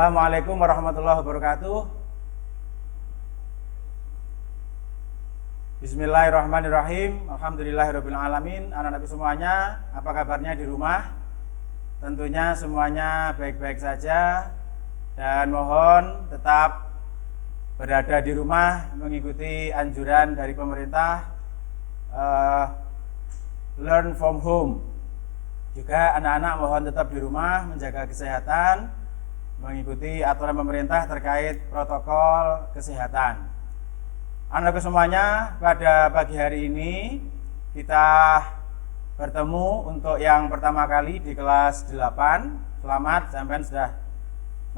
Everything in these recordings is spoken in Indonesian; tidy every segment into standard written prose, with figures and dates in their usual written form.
Assalamualaikum warahmatullahi wabarakatuh. Bismillahirrahmanirrahim. Alhamdulillahirabbil alamin. Anak-anakku semuanya, apa kabarnya di rumah? Tentunya semuanya baik-baik saja dan mohon tetap berada di rumah mengikuti anjuran dari pemerintah learn from home. Juga anak-anak mohon tetap di rumah menjaga kesehatan, mengikuti aturan pemerintah terkait protokol kesehatan. Anak-anak semuanya, pada pagi hari ini kita bertemu untuk yang pertama kali di kelas 8. Selamat, sampean sudah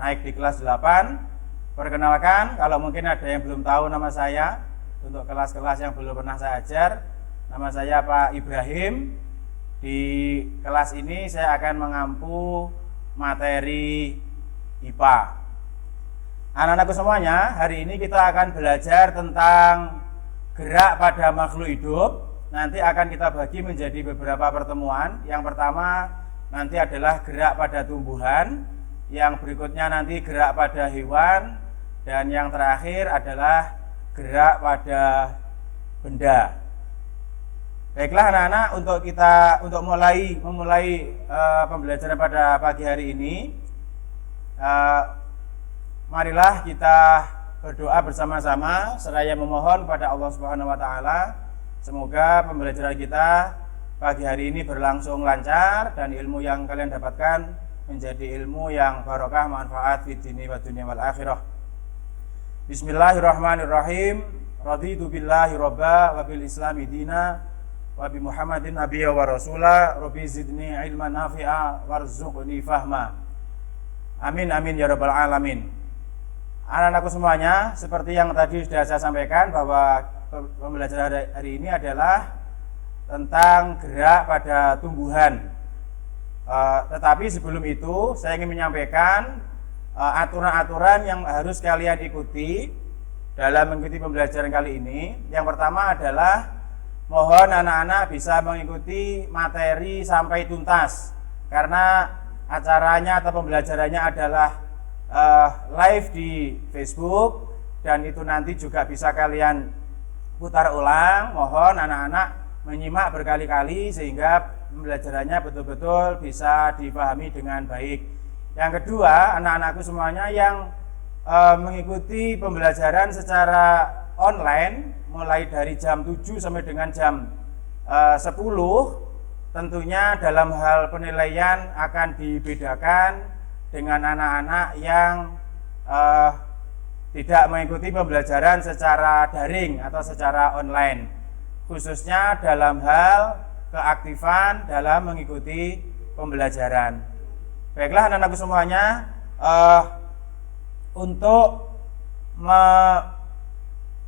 naik di kelas 8. Perkenalkan, kalau mungkin ada yang belum tahu nama saya, untuk kelas-kelas yang belum pernah saya ajar, nama saya Pak Ibrahim. Di kelas ini saya akan mengampu materi IPA. Anak-anakku semuanya, hari ini kita akan belajar tentang gerak pada makhluk hidup. Nanti akan kita bagi menjadi beberapa pertemuan. Yang pertama nanti adalah gerak pada tumbuhan, yang berikutnya nanti gerak pada hewan, dan yang terakhir adalah gerak pada benda. Baiklah anak-anak, untuk memulai pembelajaran pada pagi hari ini, marilah kita berdoa bersama-sama seraya memohon pada Allah Subhanahu wa taala semoga pembelajaran kita pagi hari ini berlangsung lancar dan ilmu yang kalian dapatkan menjadi ilmu yang barokah, manfaat fid dini wa dunya wal akhirah. Bismillahirrahmanirrahim. Raditu billahi robba wa bil islami dina wa bi Muhammadin nabiyya wa rasula. Rabbi zidni ilman nafi'a warzuqni fahma. Amin amin ya rabbal alamin. Anak-anakku semuanya, seperti yang tadi sudah saya sampaikan bahwa pembelajaran hari ini adalah tentang gerak pada tumbuhan. Tetapi sebelum itu saya ingin menyampaikan aturan-aturan yang harus kalian ikuti dalam mengikuti pembelajaran kali ini. Yang pertama adalah mohon anak-anak bisa mengikuti materi sampai tuntas, karena acaranya atau pembelajarannya adalah live di Facebook, dan itu nanti juga bisa kalian putar ulang. Mohon anak-anak menyimak berkali-kali sehingga pembelajarannya betul-betul bisa dipahami dengan baik. Yang kedua, anak-anakku semuanya yang mengikuti pembelajaran secara online mulai dari jam 7 sampai dengan jam 10, tentunya dalam hal penilaian akan dibedakan dengan anak-anak yang tidak mengikuti pembelajaran secara daring atau secara online, khususnya dalam hal keaktifan dalam mengikuti pembelajaran. Baiklah anak-anakku semuanya, untuk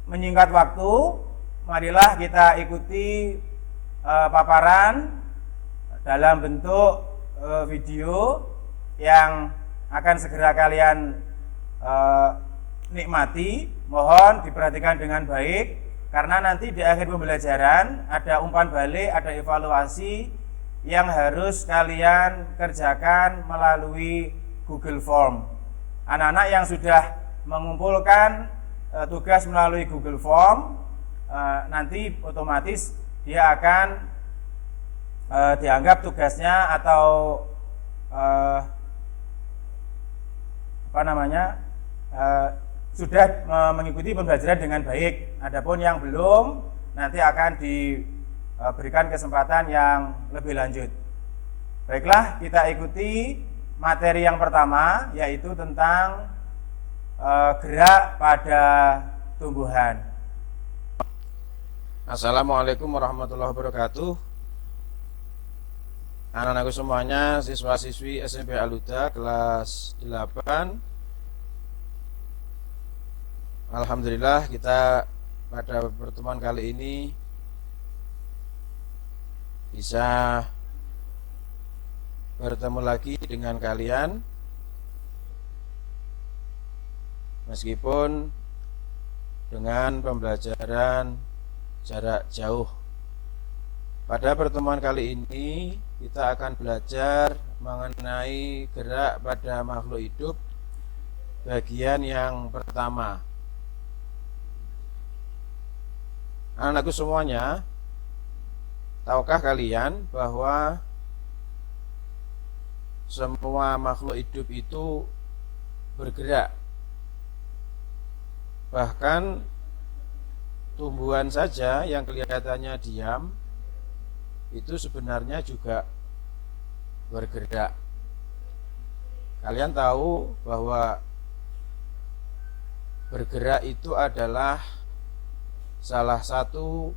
menyingkat waktu, marilah kita ikuti paparan dalam bentuk video yang akan segera kalian nikmati. Mohon diperhatikan dengan baik, karena nanti di akhir pembelajaran ada umpan balik, ada evaluasi yang harus kalian kerjakan melalui Google Form. Anak-anak yang sudah mengumpulkan tugas melalui Google Form, nanti otomatis dia akan dianggap tugasnya atau sudah mengikuti pembelajaran dengan baik. Adapun yang belum, nanti akan diberikan kesempatan yang lebih lanjut. Baiklah, kita ikuti materi yang pertama, yaitu tentang gerak pada tumbuhan. Assalamualaikum warahmatullahi wabarakatuh. Anak-anakku semuanya, siswa-siswi SMP Al-Huda kelas 8. Alhamdulillah, kita pada pertemuan kali ini bisa bertemu lagi dengan kalian, meskipun dengan pembelajaran jarak jauh. Pada pertemuan kali ini kita akan belajar mengenai gerak pada makhluk hidup bagian yang pertama. Anak-anakku semuanya, tahukah kalian bahwa semua makhluk hidup itu bergerak? Bahkan tumbuhan saja yang kelihatannya diam itu sebenarnya juga bergerak. Kalian tahu bahwa bergerak itu adalah salah satu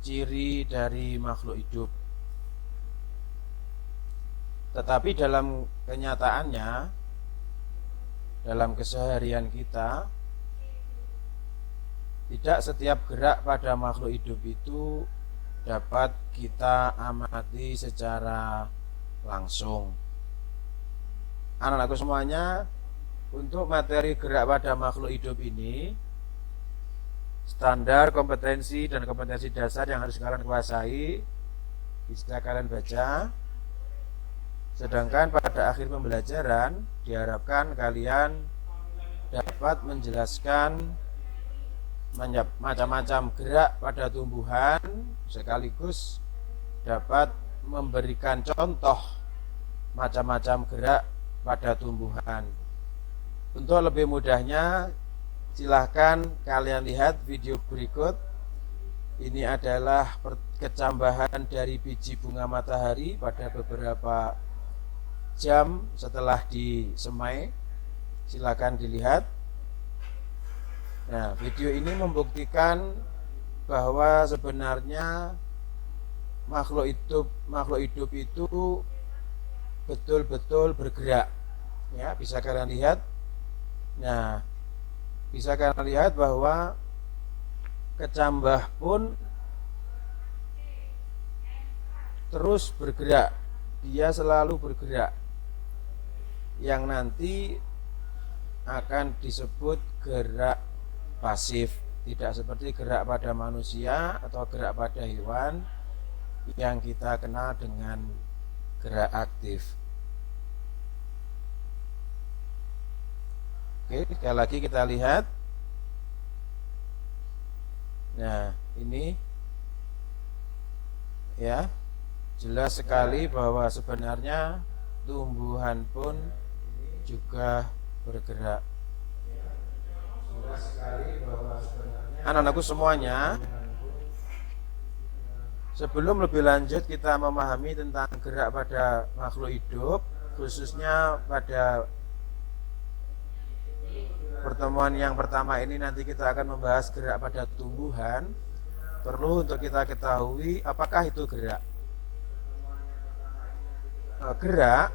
ciri dari makhluk hidup. Tetapi dalam kenyataannya, dalam keseharian kita, tidak setiap gerak pada makhluk hidup itu dapat kita amati secara langsung. Anak-anakku semuanya, untuk materi gerak pada makhluk hidup ini, standar kompetensi dan kompetensi dasar yang harus kalian kuasai bisa kalian baca. Sedangkan pada akhir pembelajaran diharapkan kalian dapat menjelaskan macam-macam gerak pada tumbuhan, sekaligus dapat memberikan contoh macam-macam gerak pada tumbuhan. Untuk lebih mudahnya, silahkan kalian lihat video berikut. Ini adalah kecambahan dari biji bunga matahari pada beberapa jam setelah disemai. Silakan dilihat. Nah, video ini membuktikan bahwa sebenarnya makhluk hidup itu betul-betul bergerak. Ya, bisa kalian lihat. Nah, bisa kalian lihat bahwa kecambah pun terus bergerak. Dia selalu bergerak, yang nanti akan disebut gerak pasif. Tidak seperti gerak pada manusia atau gerak pada hewan yang kita kenal dengan gerak aktif. Oke, sekali lagi kita lihat. Nah, ini ya, jelas sekali bahwa sebenarnya tumbuhan pun juga bergerak. Anak-anakku semuanya, sebelum lebih lanjut kita memahami tentang gerak pada makhluk hidup, khususnya pada pertemuan yang pertama ini nanti kita akan membahas gerak pada tumbuhan. Perlu untuk kita ketahui apakah itu gerak. Gerak,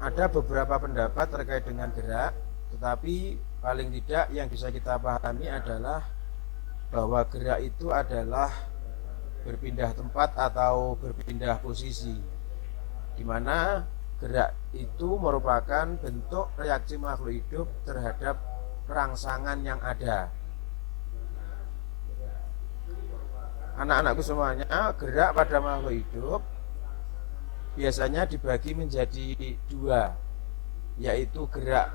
ada beberapa pendapat terkait dengan gerak, tetapi paling tidak yang bisa kita pahami adalah bahwa gerak itu adalah berpindah tempat atau berpindah posisi, di mana gerak itu merupakan bentuk reaksi makhluk hidup terhadap rangsangan yang ada. Anak-anakku semuanya, gerak pada makhluk hidup biasanya dibagi menjadi dua, yaitu gerak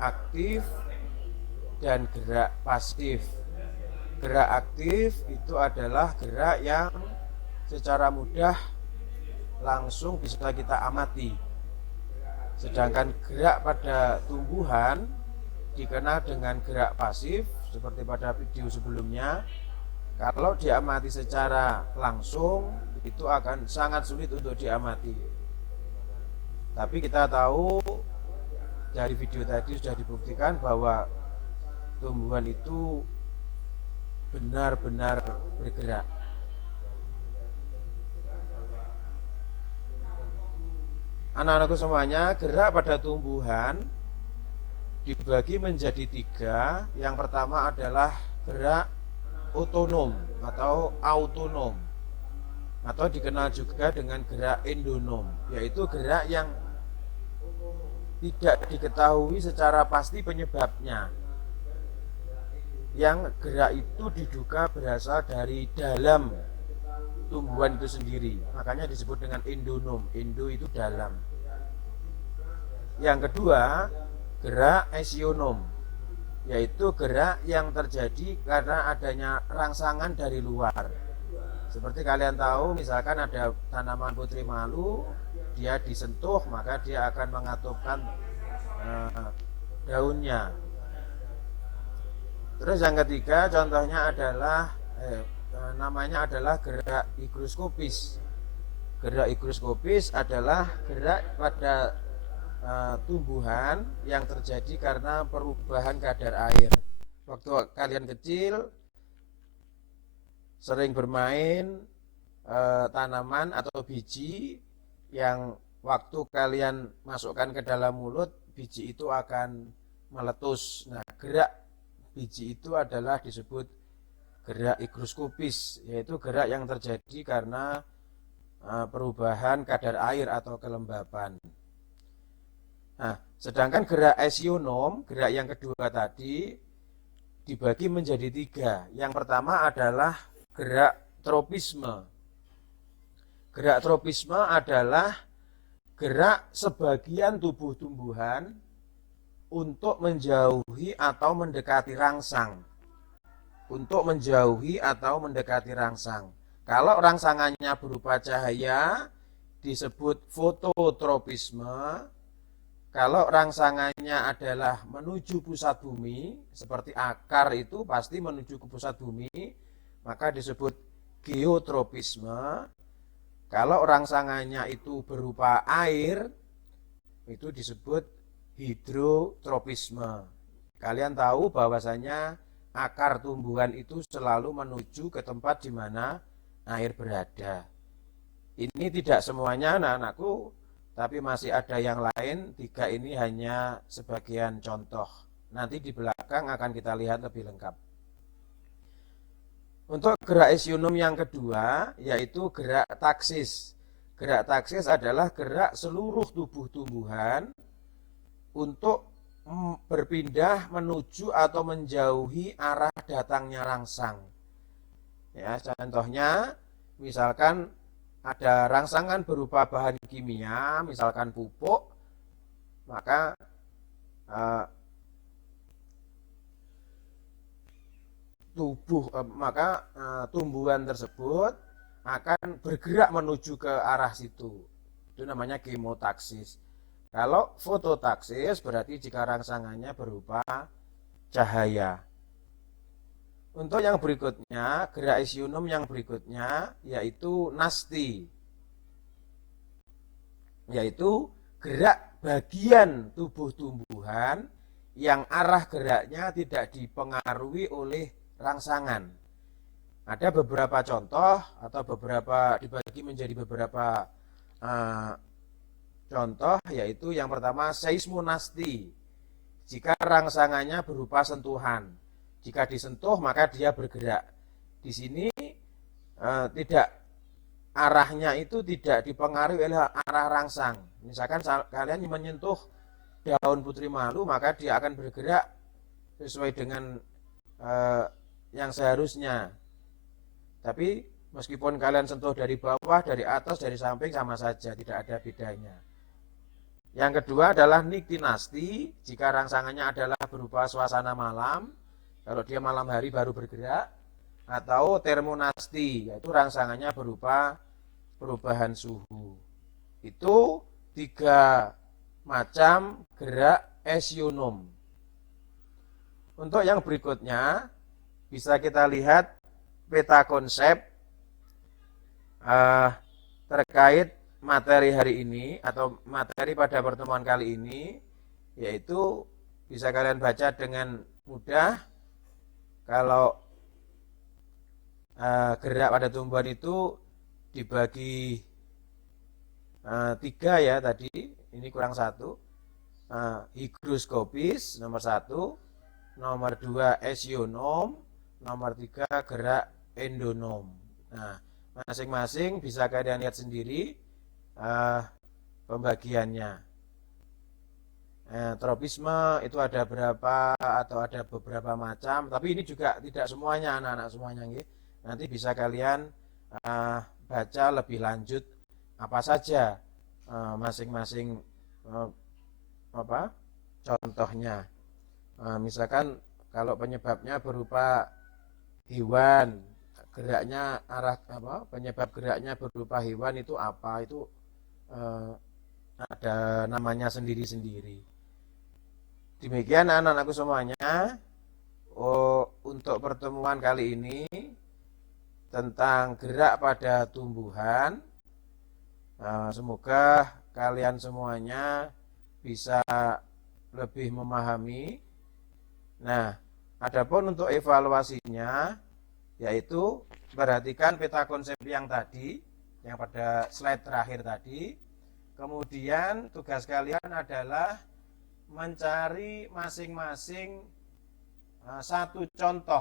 aktif dan gerak pasif. Gerak aktif itu adalah gerak yang secara mudah langsung bisa kita amati. Sedangkan gerak pada tumbuhan dikenal dengan gerak pasif, seperti pada video sebelumnya. Kalau diamati secara langsung, itu akan sangat sulit untuk diamati. Tapi kita tahu dari video tadi sudah dibuktikan bahwa tumbuhan itu benar-benar bergerak. Anak-anakku semuanya, gerak pada tumbuhan dibagi menjadi tiga. Yang pertama adalah gerak otonom atau autonom, atau dikenal juga dengan gerak endonom, yaitu gerak yang tidak diketahui secara pasti penyebabnya, yang gerak itu diduga berasal dari dalam tumbuhan itu sendiri, makanya disebut dengan endonom. Endo itu dalam. Yang kedua, gerak esionom, yaitu gerak yang terjadi karena adanya rangsangan dari luar. Seperti kalian tahu, misalkan ada tanaman putri malu, dia disentuh maka dia akan mengatupkan daunnya. Terus yang ketiga contohnya adalah namanya adalah gerak higroskopis. Gerak higroskopis adalah gerak pada tumbuhan yang terjadi karena perubahan kadar air. Waktu kalian kecil sering bermain tanaman atau biji yang waktu kalian masukkan ke dalam mulut, biji itu akan meletus. Nah, gerak biji itu adalah disebut gerak higroskopis, yaitu gerak yang terjadi karena perubahan kadar air atau kelembapan. Nah, sedangkan gerak esionom, gerak yang kedua tadi, dibagi menjadi tiga. Yang pertama adalah gerak tropisme. Gerak tropisme adalah gerak sebagian tubuh tumbuhan untuk menjauhi atau mendekati rangsang. Untuk menjauhi atau mendekati rangsang. Kalau rangsangannya berupa cahaya, disebut fototropisme. Kalau rangsangannya adalah menuju pusat bumi, seperti akar itu pasti menuju ke pusat bumi, maka disebut geotropisme. Kalau rangsangannya itu berupa air, itu disebut hidrotropisme. Kalian tahu bahwasanya akar tumbuhan itu selalu menuju ke tempat di mana air berada. Ini tidak semuanya anak-anakku, tapi masih ada yang lain. Tiga ini hanya sebagian contoh. Nanti di belakang akan kita lihat lebih lengkap. Untuk gerak esionom yang kedua, yaitu gerak taksis. Gerak taksis adalah gerak seluruh tubuh tumbuhan untuk berpindah menuju atau menjauhi arah datangnya rangsang. Ya, contohnya, misalkan ada rangsangan berupa bahan kimia, misalkan pupuk, maka tumbuhan tersebut akan bergerak menuju ke arah situ. Itu namanya kemotaksis. Kalau fototaksis berarti jika rangsangannya berupa cahaya. Untuk yang berikutnya, gerak esionom yang berikutnya yaitu nasti, yaitu gerak bagian tubuh tumbuhan yang arah geraknya tidak dipengaruhi oleh rangsangan. Ada beberapa contoh atau dibagi menjadi beberapa contoh, yaitu yang pertama seismonasti, jika rangsangannya berupa sentuhan. Jika disentuh maka dia bergerak. Di sini arahnya itu tidak dipengaruhi oleh arah rangsang. Misalkan kalian menyentuh daun putri malu, maka dia akan bergerak sesuai dengan yang seharusnya. Tapi meskipun kalian sentuh dari bawah, dari atas, dari samping, sama saja, tidak ada bedanya. Yang kedua adalah niktinasti, jika rangsangannya adalah berupa suasana malam, kalau dia malam hari baru bergerak. Atau termonasti, yaitu rangsangannya berupa perubahan suhu. Itu tiga macam gerak esionom. Untuk yang berikutnya, bisa kita lihat peta konsep terkait materi hari ini atau materi pada pertemuan kali ini, yaitu bisa kalian baca dengan mudah. Kalau gerak pada tumbuhan itu dibagi tiga ya tadi, ini kurang satu. Higroskopis nomor 1, nomor 2 esionom, nomor 3 gerak endonom. Nah, masing-masing bisa kalian lihat sendiri pembagiannya. Tropisme itu ada berapa atau ada beberapa macam, tapi ini juga tidak semuanya anak-anak semuanya. Nanti bisa kalian baca lebih lanjut apa saja masing-masing apa? Contohnya. Misalkan kalau penyebabnya berupa hewan, geraknya arah apa? Penyebab geraknya berupa hewan itu apa? Itu eh, ada namanya sendiri-sendiri. Demikian anak-anakku semuanya. Untuk pertemuan kali ini tentang gerak pada tumbuhan. Semoga kalian semuanya bisa lebih memahami. Nah, adapun untuk evaluasinya, yaitu perhatikan peta konsep yang tadi, yang pada slide terakhir tadi. Kemudian tugas kalian adalah mencari masing-masing satu contoh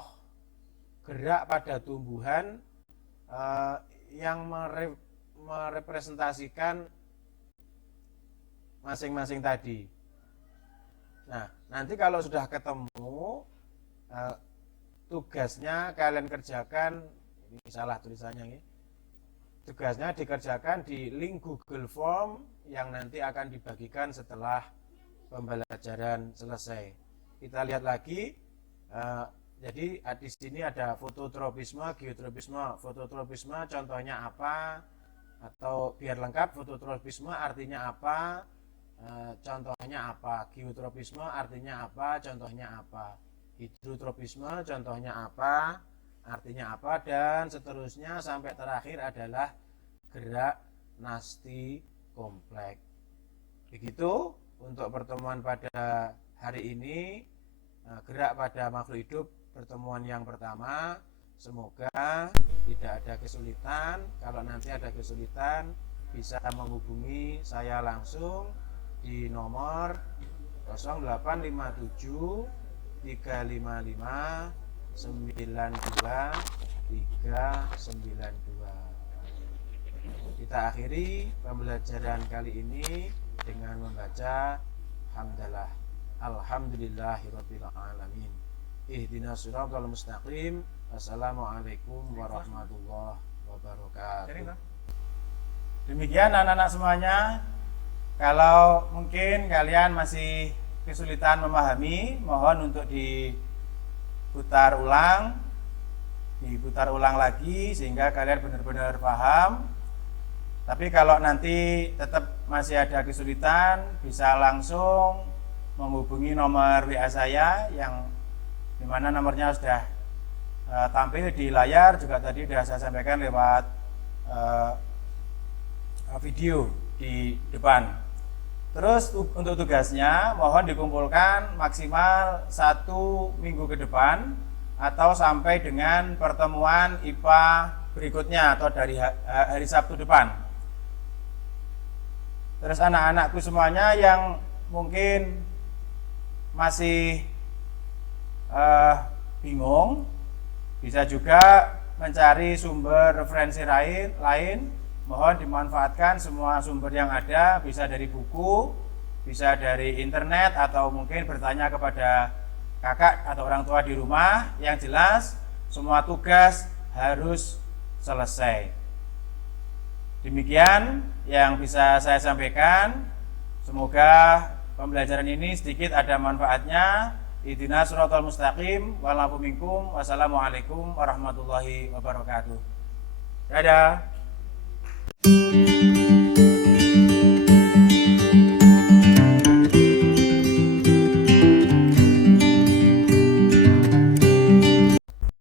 gerak pada tumbuhan yang merepresentasikan masing-masing tadi. Nah, nanti kalau sudah ketemu, tugasnya kalian kerjakan, ini salah tulisannya ini. Tugasnya dikerjakan di link Google Form yang nanti akan dibagikan setelah pembelajaran selesai. Kita lihat lagi. Jadi di sini ada fototropisme, geotropisme. Fototropisme contohnya apa? Atau biar lengkap, fototropisme artinya apa? Contohnya apa? Geotropisme artinya apa? Contohnya apa? Hidrotropisme contohnya apa? Artinya apa? Dan seterusnya sampai terakhir adalah gerak nasti kompleks. Begitu untuk pertemuan pada hari ini, gerak pada makhluk hidup pertemuan yang pertama. Semoga tidak ada kesulitan. Kalau nanti ada kesulitan bisa menghubungi saya langsung di nomor 0857 355 92392. Kita akhiri pembelajaran kali ini dengan membaca hamdalah. Alhamdulillahirabbil alamin. Ihdinas siratal mustaqim. Wassalamualaikum warahmatullahi wabarakatuh. Demikian anak-anak semuanya. Kalau mungkin kalian masih kesulitan memahami, mohon untuk diputar ulang lagi sehingga kalian benar-benar paham. Tapi kalau nanti tetap masih ada kesulitan, bisa langsung menghubungi nomor WA saya yang dimana nomornya sudah tampil di layar, juga tadi sudah saya sampaikan lewat video di depan. Terus untuk tugasnya mohon dikumpulkan maksimal 1 minggu ke depan atau sampai dengan pertemuan IPA berikutnya atau dari hari Sabtu depan. Terus anak-anakku semuanya yang mungkin masih bingung, bisa juga mencari sumber referensi lain. Mohon dimanfaatkan semua sumber yang ada, bisa dari buku, bisa dari internet, atau mungkin bertanya kepada kakak atau orang tua di rumah. Yang jelas semua tugas harus selesai. Demikian yang bisa saya sampaikan. Semoga pembelajaran ini sedikit ada manfaatnya. Ihdinas siratal mustaqim. Wa'alaikum minkum. Wassalamualaikum warahmatullahi wabarakatuh. Dadah.